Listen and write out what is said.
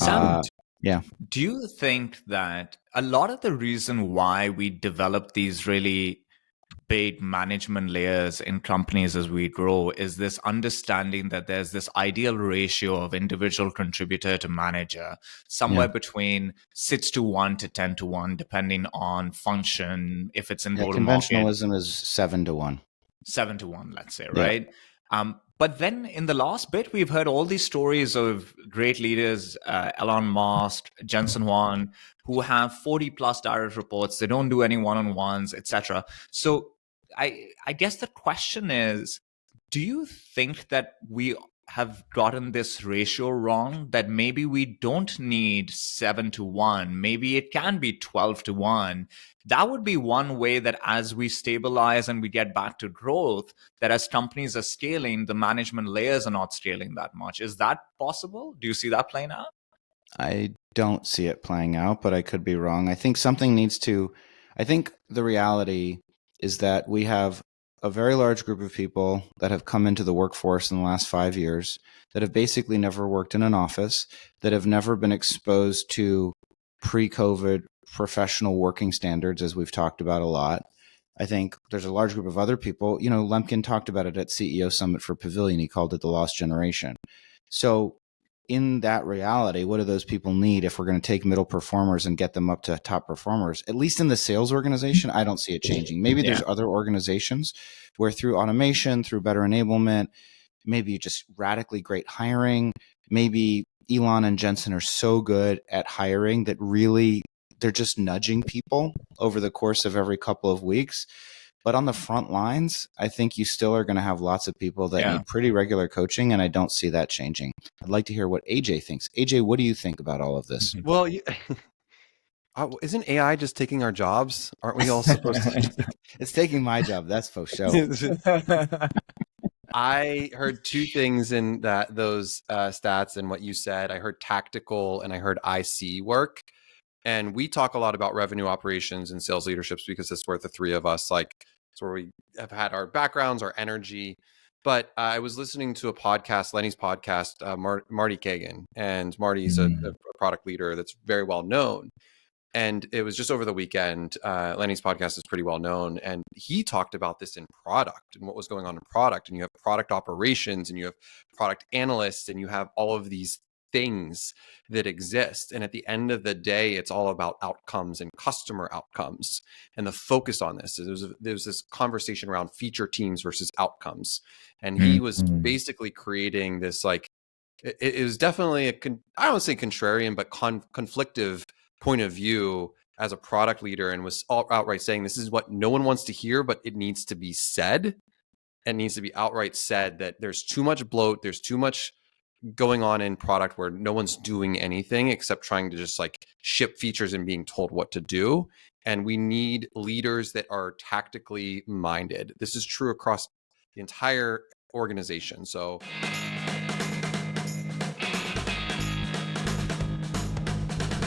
Sam, Uh, yeah. do you think that a lot of the reason why we develop these really big management layers in companies as we grow is this understanding that there's this ideal ratio of individual contributor to manager, Yeah. somewhere between 6 to 1 to 10 to 1, depending on function, if it's in Yeah. go to market, Conventionalism is 7 to 1. 7 to 1, let's say, Yeah. right? But then in the last bit, we've heard all these stories of great leaders, Elon Musk, Jensen Huang, who have 40 plus direct reports. They don't do any one-on-ones, etc. So I guess the question is, do you think that we have gotten this ratio wrong, that maybe we don't need 7 to 1, maybe it can be 12 to 1? That would be one way that as we stabilize and we get back to growth, that as companies are scaling, the management layers are not scaling that much. Is that possible? Do you see that playing out? I don't see it playing out, but I could be wrong. I think something needs to, I think the reality is that we have a very large group of people that have come into the workforce in the last 5 years that have basically never worked in an office, that have never been exposed to pre-COVID professional working standards, as we've talked about a lot. I think there's a large group of other people. Lemkin talked about it at CEO Summit for Pavilion. He called it the lost generation. So in that reality, what do those people need if we're going to take middle performers and get them up to top performers? At least in the sales organization, I don't see it changing. Maybe there's other organizations where through automation, through better enablement, maybe just radically great hiring, maybe Elon and Jensen are so good at hiring that really they're just nudging people over the course of every couple of weeks. But on the front lines, I think you still are going to have lots of people that need pretty regular coaching, and I don't see that changing. I'd like to hear what AJ thinks. AJ, what do you think about all of this? Well, isn't AI just taking our jobs? Aren't we all supposed to? It's taking my job. That's for sure. I heard two things in those stats and what you said. I heard tactical and I heard IC work. And we talk a lot about revenue operations and sales leaderships because that's where the three of us, it's where we have had our backgrounds, our energy. But I was listening to a podcast, Lenny's podcast, Marty Kagan, and Marty's a product leader that's very well known. And it was just over the weekend. Lenny's podcast is pretty well known. And he talked about this in product and what was going on in product. And you have product operations and you have product analysts and you have all of these things that exist. And at the end of the day, it's all about outcomes and customer outcomes and the focus on this. There was this conversation around feature teams versus outcomes. And he was basically creating this, it was definitely I don't want to say contrarian, but conflictive point of view as a product leader, and was outright saying this is what no one wants to hear, but it needs to be said. It needs to be outright said that there's too much bloat, there's too much going on in product where no one's doing anything except trying to just ship features and being told what to do. And we need leaders that are tactically minded. This is true across the entire organization. So